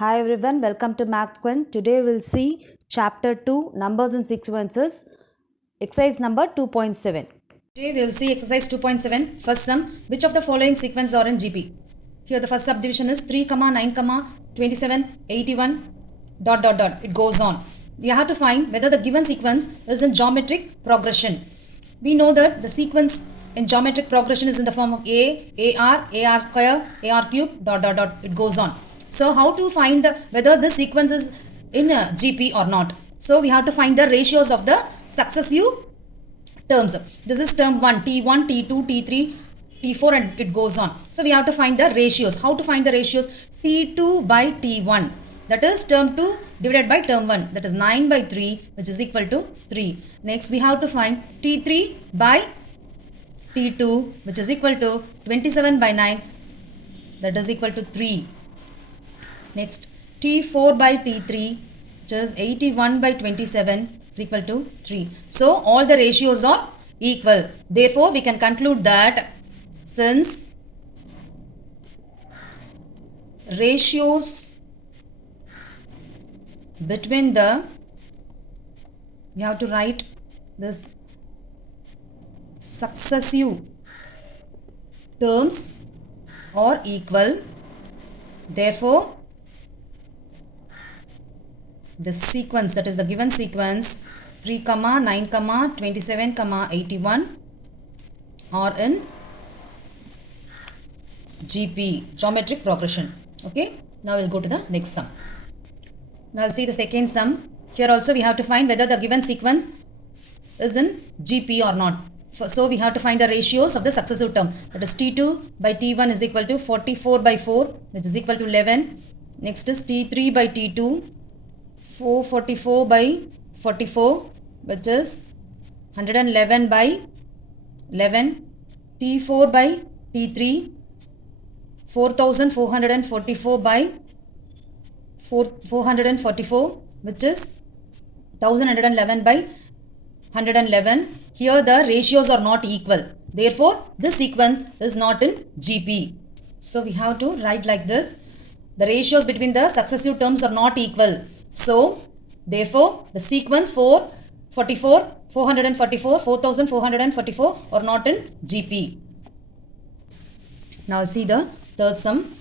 Hi everyone, welcome to Math Quench. Today we'll see chapter 2 numbers and sequences, exercise number 2.7. Today we'll see exercise 2.7. First sum, which of the following sequences are in GP? Here the first subdivision is 3, 9, 27, 81, dot dot dot. It goes on. We have to find whether the given sequence is in geometric progression. We know that the sequence in geometric progression is in the form of AR square, AR cube, dot dot dot. It goes on. So how to find whether this sequence is in GP or not? So we have to find the ratios of the successive terms. This is term 1, T1, T2, T3, T4 and it goes on. So we have to find the ratios. How to find the ratios? T2 by T1. That is term 2 divided by term 1. That is 9 by 3 which is equal to 3. Next we have to find T3 by T2 which is equal to 27 by 9. That is equal to 3. Next T4 by T3 which is 81 by 27 is equal to 3. So all the ratios are equal. Therefore we can conclude that since ratios between the, we have to write this successive terms are equal, therefore the sequence, that is the given sequence 3, 9, 27, 81 are in GP, geometric progression. Okay, now we'll go to the next sum. Now we'll see the second sum. Here also we have to find whether the given sequence is in GP or not. So we have to find the ratios of the successive term. That is T2 by T1 is equal to 44 by 4 which is equal to 11. Next is T3 by T2 444 by 44 which is 111 by 11. T4 by T3 4444 by 444 which is 1111 by 111. Here the ratios are not equal. Therefore this sequence is not in GP. So we have to write like this. The ratios between the successive terms are not equal. So therefore the sequence 444, 4444 are not in GP. Now see the third sum.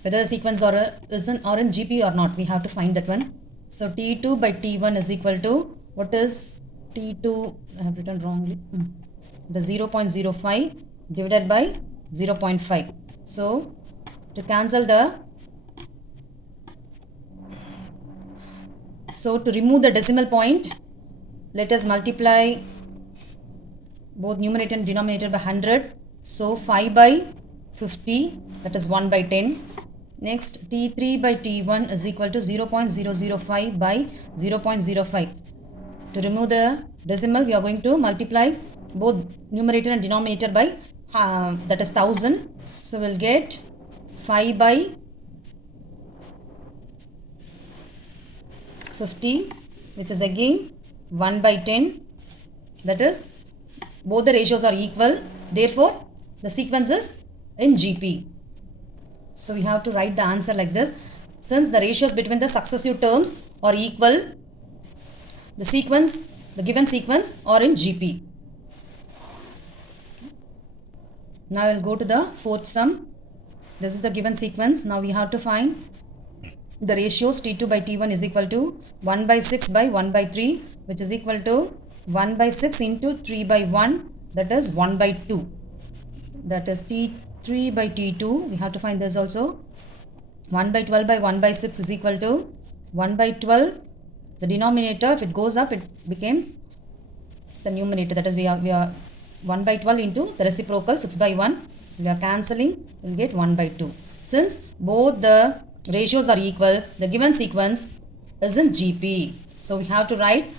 Whether the sequence is in GP or not, we have to find that one. So T2 by T1 is equal to, what is T2? I have written wrongly. The 0.05 divided by 0.5. So to cancel the, so to remove the decimal point, let us multiply both numerator and denominator by 100. So 5 by 50, that is 1 by 10. Next T3 by T1 is equal to 0.005 by 0.05. To remove the decimal, we are going to multiply both numerator and denominator by that is 1000. So we'll get 5 by 50 which is again 1 by 10. That is both the ratios are equal. Therefore the sequence is in GP. So we have to write the answer like this. Since the ratios between the successive terms are equal, the sequence, the given sequence are in GP. Now I will go to the fourth sum. This is the given sequence. Now we have to find the ratios. T2 by T1 is equal to 1 by 6 by 1 by 3 which is equal to 1 by 6 into 3 by 1, that is 1 by 2. That is T3 by T2. We have to find this also. 1 by 12 by 1 by 6 is equal to 1 by 12. The denominator, if it goes up, it becomes the numerator. That is we are 1 by 12 into the reciprocal 6 by 1. We are cancelling. We will get 1 by 2. Since both the ratios are equal, the given sequence is in GP. So we have to write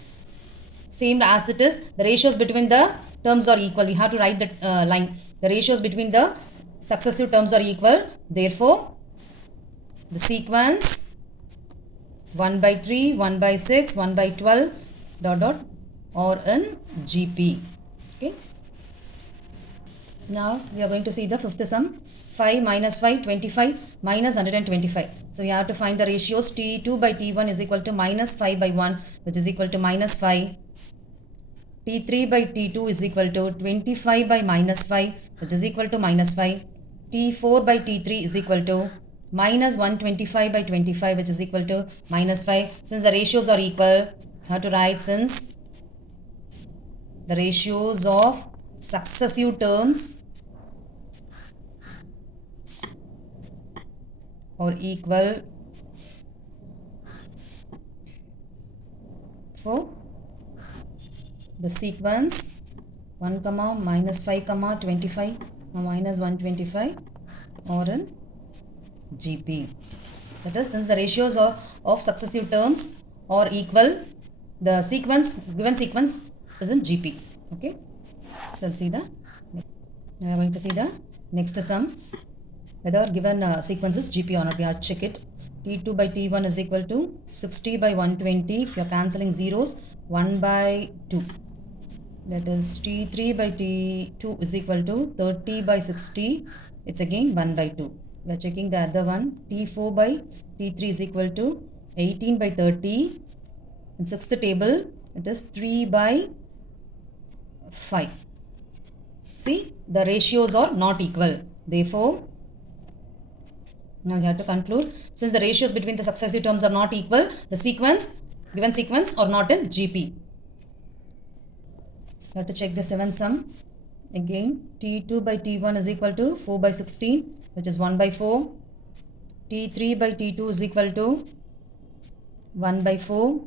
same as it is. The ratios between the terms are equal. We have to write that line. The ratios between the successive terms are equal. Therefore, the sequence 1 by 3, 1 by 6, 1 by 12 dot dot are in GP. Okay. Now we are going to see the fifth sum. 5 minus 5, 25 minus 125. So we have to find the ratios. T2 by T1 is equal to minus 5 by 1, which is equal to minus 5. T3 by T2 is equal to 25 by minus 5, which is equal to minus 5. T4 by T3 is equal to minus 125 by 25, which is equal to minus 5. Since the ratios are equal, how to write? Since the ratios of successive terms are equal for the sequence 1 comma minus 5 comma 25 minus 125 or in GP. That is, since the ratios of successive terms are equal, the given sequence is in GP. Okay, so let's see now we are going to see the next sum, whether given sequence is GP or not. We have to check it. T2 by T1 is equal to 60 by 120. If you are cancelling zeros, 1 by 2. That is T3 by T2 is equal to 30 by 60. It's again 1 by 2. We are checking the other one. T4 by T3 is equal to 18 by 30. In sixth table, it is 3 by 5. See, the ratios are not equal. Therefore, now you have to conclude, since the ratios between the successive terms are not equal, the given sequence are not in GP. You have to check the seventh sum. Again, T2 by T1 is equal to 4 by 16, which is 1 by 4. T3 by T2 is equal to 1 by 4.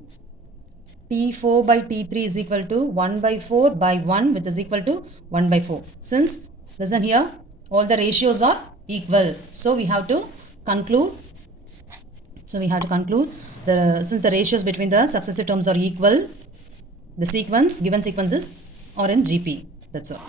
T4 by T3 is equal to 1 by 4 by 1, which is equal to 1 by 4. Since, listen here, all the ratios are equal. So we have to conclude. Since the ratios between the successive terms are equal, the given sequences are in GP. That's all.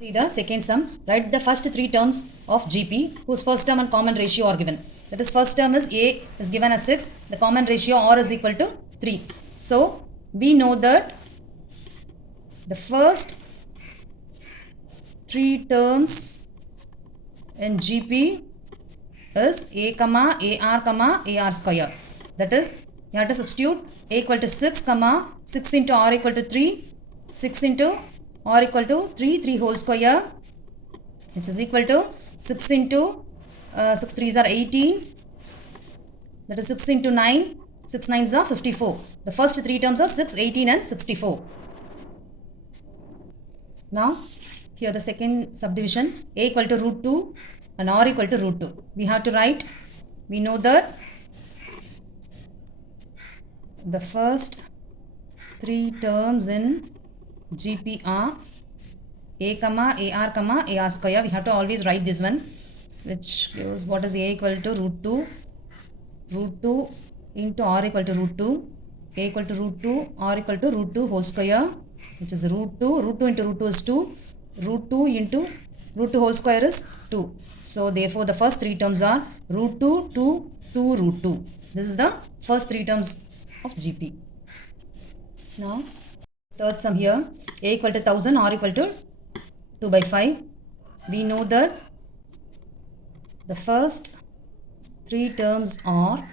See the second sum. Write the first three terms of GP whose first term and common ratio are given. That is, first term is A is given as 6. The common ratio R is equal to 3. So we know that the first three terms in GP is A comma AR comma AR square. That is, you have to substitute A equal to 6 comma 6 into R equal to 3, 6 into R equal to 3 whole square, which is equal to 6 into 6 3s are 18. That is 6 into 9, 6 9s are 54. The first three terms are 6, 18 and 64. Now, here the second subdivision, A equal to root 2 and R equal to root 2. We have to write, we know that the first three terms in GP are A comma AR comma AR square. We have to always write this one, which gives what is A equal to root 2 into R equal to root 2, A equal to root 2, R equal to root 2 whole square, which is root 2 into root 2 is 2, root 2 into root 2 whole square is 2. So therefore the first three terms are root 2, 2, 2, root 2. This is the first three terms of GP. Now, third sum here, A equal to 1000, R equal to 2 by 5. We know that the first three terms are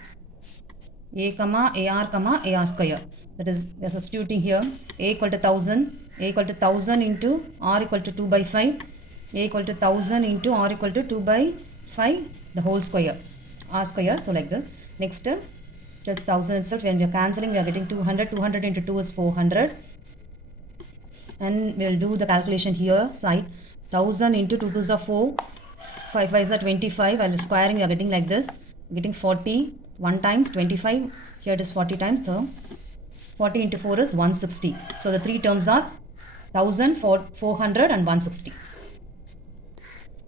A comma AR comma AR square. That is, we are substituting here A equal to 1000, A equal to 1000 into R equal to 2 by 5, A equal to 1000 into R equal to 2 by 5, the whole square, R square. So like this. Next, that's 1000 itself. When we are cancelling, we are getting 200. 200 into 2 is 400. And we will do the calculation here side. 1000 into 2 2s are 4, 5 5s are 25. And squaring, we are getting like this. We are getting 40. 1 times 25. Here it is 40 times. So 40 into 4 is 160. So the three terms are 1000, 400 and 160.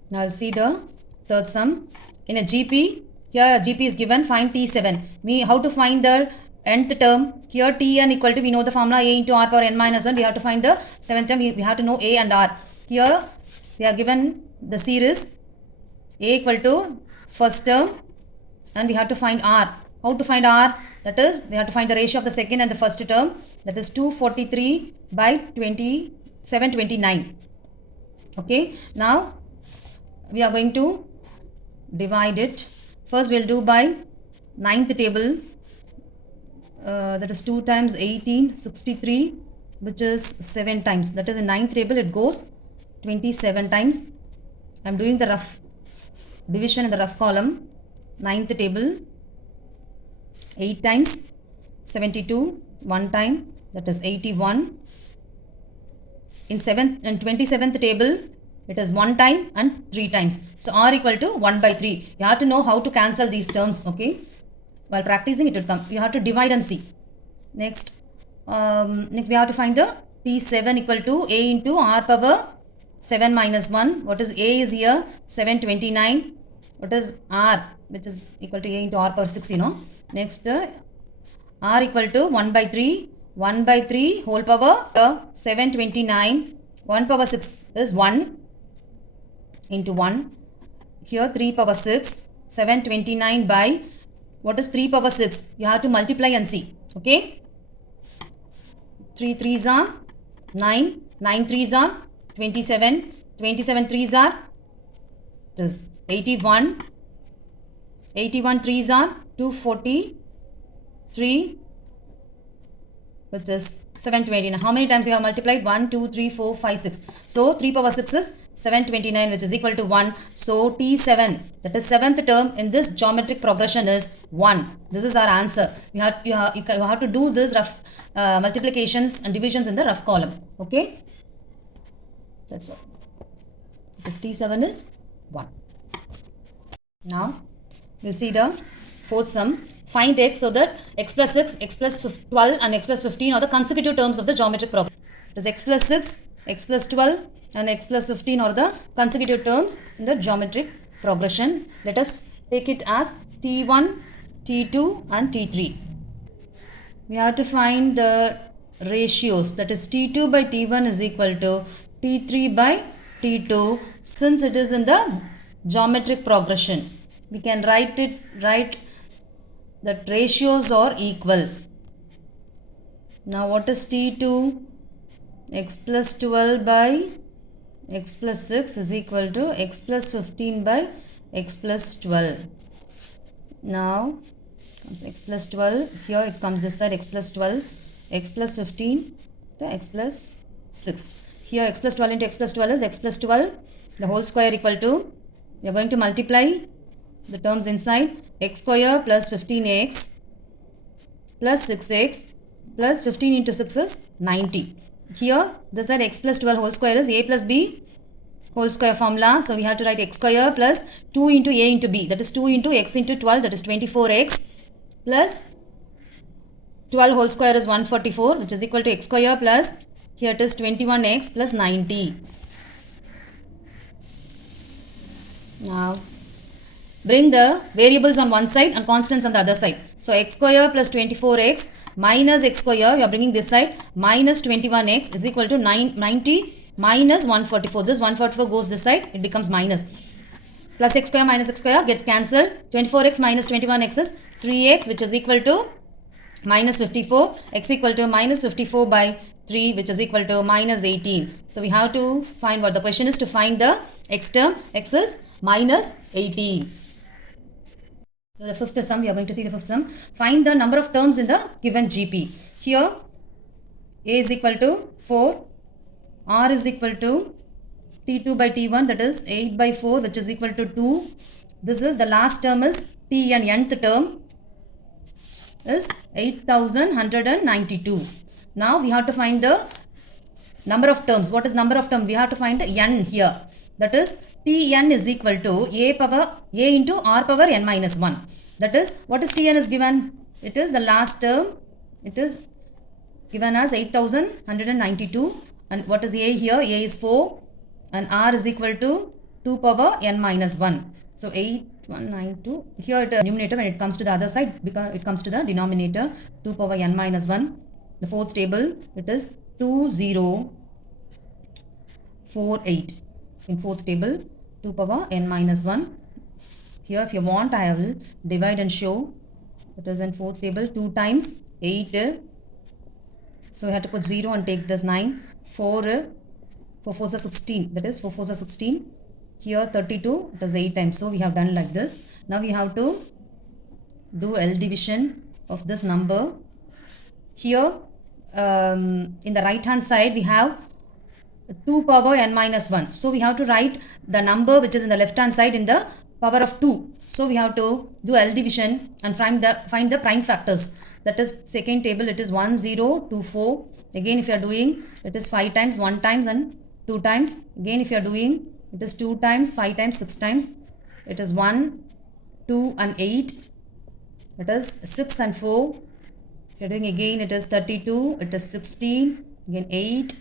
Now I'll see the third sum. In a GP, here GP is given, find T7. How to find the nth term? Here Tn equal to, we know the formula A into R power n minus 1. We have to find the seventh term. We have to know A and R. Here they are given the series A equal to first term and we have to find R. How to find R? That is, we have to find the ratio of the second and the first term. That is 243 by 2729. Okay. Now, we are going to divide it. First we'll do by ninth table, that is 2 times 18, 63, which is 7 times. That is in ninth table it goes 27 times. I am doing the rough division in the rough column. Ninth table, 8 times, 72, 1 time, that is 81. In 27th table, it is 1 time and 3 times. So R equal to 1 by 3. You have to know how to cancel these terms, okay? While practicing it will come. You have to divide and see. Next we have to find the P7 equal to A into R power 7 minus 1. What is A is here? 729. What is R? Which is equal to A into R power 6, you know. Next R equal to 1 by 3. 1 by 3 whole power 729. 1 power 6 is 1 into 1. Here 3 power 6. 729 by, what is 3 power 6? You have to multiply and see. Okay. 3 3s are 9. 9 3s are 27. 27 3s are this 81. 81 3s are 243, which is 729. How many times you have multiplied? 1, 2, 3, 4, 5, 6. So 3 power 6 is 729, which is equal to 1. So T7, that is 7th term in this geometric progression is 1. This is our answer. You have to do this rough multiplications and divisions in the rough column. Okay. That's all. This T7 is 1. Now we'll see the fourth sum. Find x so that x plus 6, x plus 12 and x plus 15 are the consecutive terms of the geometric progression. It is x plus 6, x plus 12 and x plus 15 are the consecutive terms in the geometric progression. Let us take it as T1, T2 and T3. We have to find the ratios, that is T2 by T1 is equal to T3 by T2 since it is in the geometric progression. We can write that ratios are equal. Now what is T2? X plus 12 by x plus 6 is equal to x plus 15 by x plus 12. Now comes x plus 12. Here it comes this side x plus 12, x plus 15 to x plus 6. Here x plus 12 into x plus 12 is x plus 12. The whole square equal to, we are going to multiply the terms inside, x square plus 15x plus 6x plus 15 into 6 is 90. Here this side x plus 12 whole square is a plus b whole square formula. So we have to write x square plus 2 into a into b, that is 2 into x into 12, that is 24x plus 12 whole square is 144, which is equal to x square plus, here it is 21x plus 90. Now bring the variables on one side and constants on the other side. So x square plus 24x minus x square, we are bringing this side, minus 21x is equal to 90 minus 144. This 144 goes this side, it becomes minus. Plus x square minus x square gets cancelled. 24x minus 21x is 3x, which is equal to minus 54. X equal to minus 54 by 3, which is equal to minus 18. So we have to find what the question is, to find the x term. X is minus 18. So the fifth sum, we are going to see the fifth sum. Find the number of terms in the given GP. Here A is equal to 4, R is equal to T2 by T1, that is 8 by 4, which is equal to 2. This is the last term is Tn, nth term is 8192. Now we have to find the number of terms. What is number of terms? We have to find the n here. That is Tn is equal to a into r power n minus 1. That is, what is Tn is given? It is the last term. It is given as 8192. And what is a here? A is 4 and r is equal to 2 power n minus 1. So 8192. Here the numerator, when it comes to the other side, because it comes to the denominator, 2 power n minus 1. The fourth table, it is 2048. In fourth table, 2 power n minus 1. Here if you want, I will divide and show. It is in fourth table, 2 times 8. So we have to put 0 and take this 9. 4 4 4 is 16. That is 4 4 is 16. Here 32, it is 8 times. So we have done like this. Now we have to do L division of this number. Here in the right hand side we have 2 power n minus 1. So we have to write the number which is in the left hand side in the power of 2. So we have to do L division and find the prime factors. That is second table, it is 1 0 2 4. Again if you are doing, it is 5 times, 1 times and 2 times. Again if you are doing, it is 2 times, 5 times, 6 times. It is 1 2 and 8. It is 6 and 4. If you are doing again, it is 32, it is 16, again 8,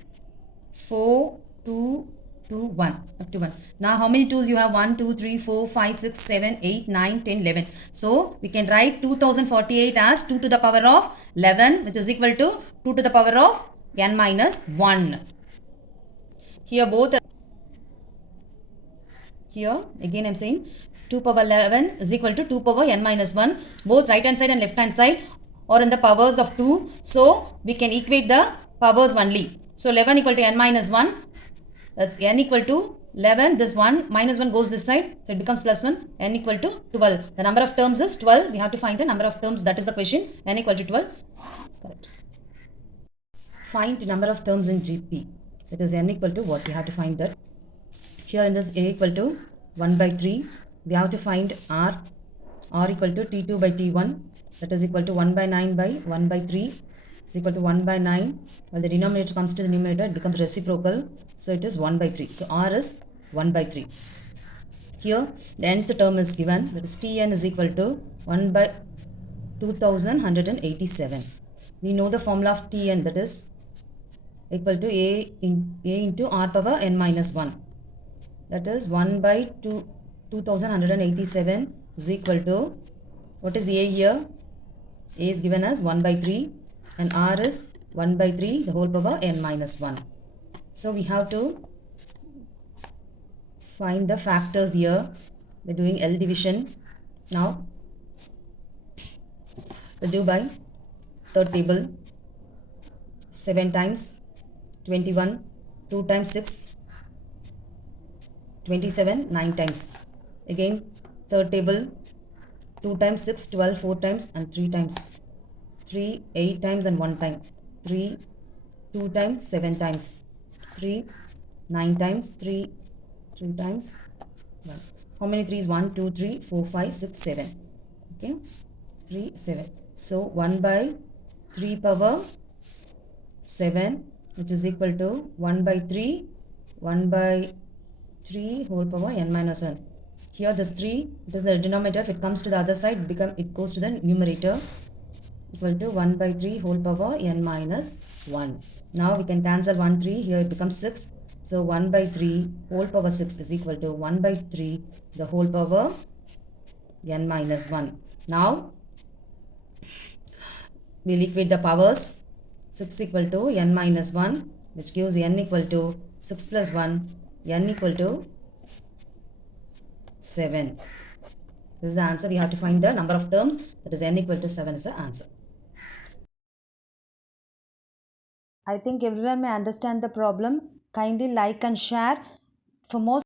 4, 2, 2, 1, up to 1. Now how many 2's you have? 1, 2, 3, 4, 5, 6, 7, 8, 9, 10, 11. So we can write 2048 as 2 to the power of 11, which is equal to 2 to the power of n minus 1. Here both, here again I am saying 2 power 11 is equal to 2 power n minus 1. Both right hand side and left hand side or in the powers of 2. So we can equate the powers only. So 11 equal to n minus 1. That's n equal to 11. This 1 minus 1 goes this side. So it becomes plus 1. N equal to 12. The number of terms is 12. We have to find the number of terms. That is the question. N equal to 12. That's correct. Find the number of terms in GP. That is n equal to what? We have to find that. Here in this a equal to 1 by 3. We have to find r. R equal to t2 by t1. That is equal to 1 by 9 by 1 by 3 is equal to 1 by 9. While the denominator comes to the numerator, it becomes reciprocal. So it is 1 by 3. So r is 1 by 3. Here the nth term is given. That is Tn is equal to 1 by 2187. We know the formula of Tn, that is equal to a into r power n minus 1. That is 1 by 2187 is equal to, what is a here? A is given as 1 by 3 and r is 1 by 3 the whole power n minus 1. So we have to find the factors here by doing L division. Now we'll do by third table. 7 times 21, 2 times 6, 27, 9 times. Again third table, 2 times 6, 12, 4 times and 3 times. 3, 8 times and 1 time. 3, 2 times, 7 times. 3, 9 times, 3 times 1. How many 3's? 1, 2, 3, 4, 5, 6, 7. Okay, 3, 7. So 1 by 3 power 7, which is equal to 1 by 3, 1 by 3 whole power n minus 1. Here this 3, it is the denominator. If it comes to the other side, it goes to the numerator, equal to 1 by 3 whole power n minus 1. Now we can cancel 1, 3. Here it becomes 6. So 1 by 3 whole power 6 is equal to 1 by 3 the whole power n minus 1. Now we'll equate the powers. 6 equal to n minus 1, which gives n equal to 6 plus 1, n equal to 7. This is the answer. We have to find the number of terms. That is n equal to 7 is the answer. I think everyone may understand the problem. Kindly like and share. For more